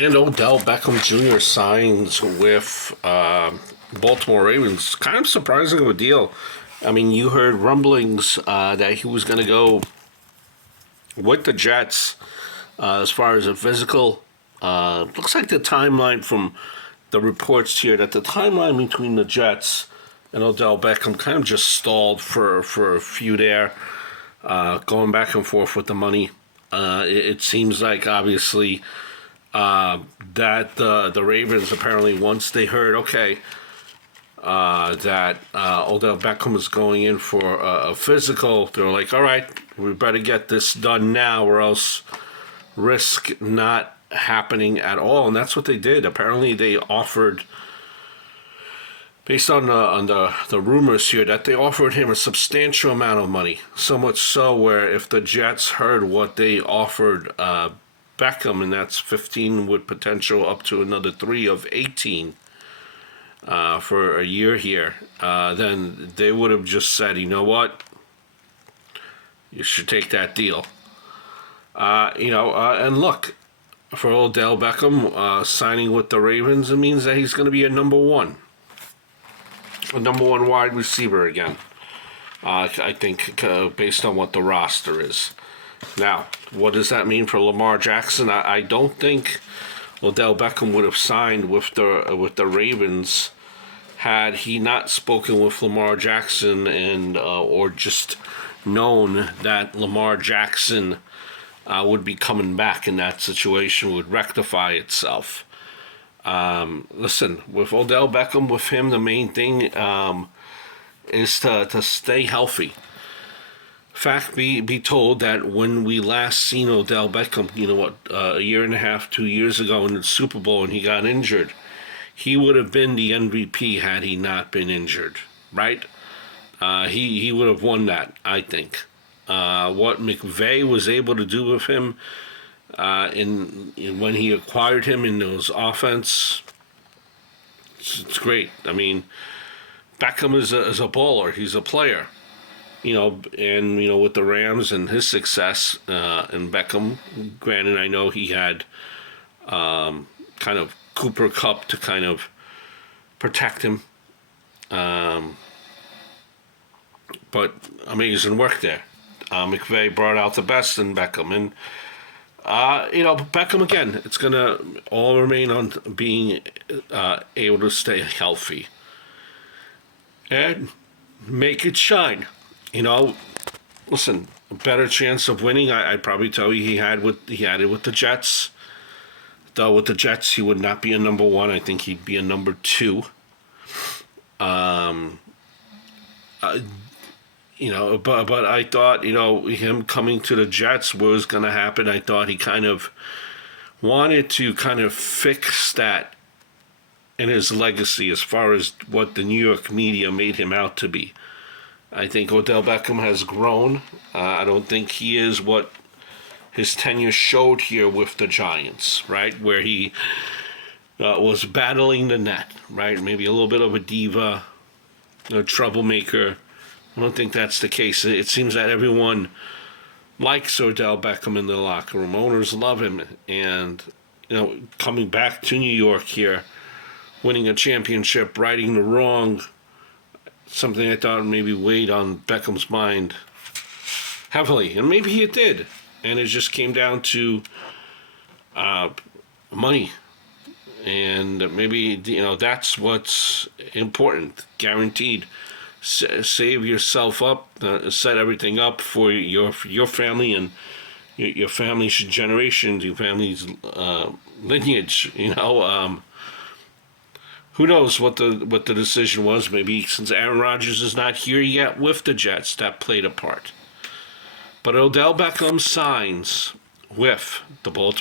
And Odell Beckham Jr. signs with Baltimore Ravens. Kind of surprising of a deal. I mean, you heard rumblings that he was going to go with the Jets as far as a physical. Looks like the timeline from the reports here that the timeline between the Jets and Odell Beckham kind of just stalled for a few there, going back and forth with the money. It seems like obviously that the Ravens apparently once they heard that Odell Beckham is going in for a physical, they're like, all right, we better get this done now or else risk not happening at all. And that's what they did. Apparently they offered, based on the rumors here, that they offered him a substantial amount of money. So much so where if the Jets heard what they offered Beckham, and that's 15 with potential up to another 3 of 18 for a year here, then they would have just said, you know what, you should take that deal. And look, for Odell Beckham signing with the Ravens, it means that he's going to be a number one wide receiver again. I think based on what the roster is. Now, what does that mean for Lamar Jackson? I don't think Odell Beckham would have signed with the Ravens had he not spoken with Lamar Jackson and or just known that Lamar Jackson would be coming back in that situation, would rectify itself. Listen, with Odell Beckham, with him, the main thing is to stay healthy. Fact be told that when we last seen Odell Beckham, a year and a half, 2 years ago in the Super Bowl, and he got injured, he would have been the MVP had he not been injured, right? He would have won that, I think. What McVay was able to do with him in when he acquired him in those offense, it's great. I mean, Beckham is a baller. He's a player. With the Rams and his success, and Beckham, granted, I know he had kind of Cooper Kupp to kind of protect him, but amazing work there. McVay brought out the best in Beckham, and Beckham again. It's gonna all remain on being able to stay healthy and make it shine. Listen, a better chance of winning, I'd probably tell you he had it with the Jets. Though with the Jets, he would not be a number one. I think he'd be a number two. But I thought, him coming to the Jets was going to happen. I thought he kind of wanted to kind of fix that in his legacy as far as what the New York media made him out to be. I think Odell Beckham has grown. I don't think he is what his tenure showed here with the Giants, right? Where he was battling the net, right? Maybe a little bit of a diva, a troublemaker. I don't think that's the case. It seems that everyone likes Odell Beckham in the locker room. Owners love him. And, coming back to New York here, winning a championship, righting the wrong, something I thought maybe weighed on Beckham's mind heavily. And maybe it did. And it just came down to money. And maybe, that's what's important, guaranteed. Save yourself up, set everything up for your family and your family's generations, your family's lineage. Who knows what the decision was? Maybe since Aaron Rodgers is not here yet with the Jets, that played a part. But Odell Beckham signs with the Baltimore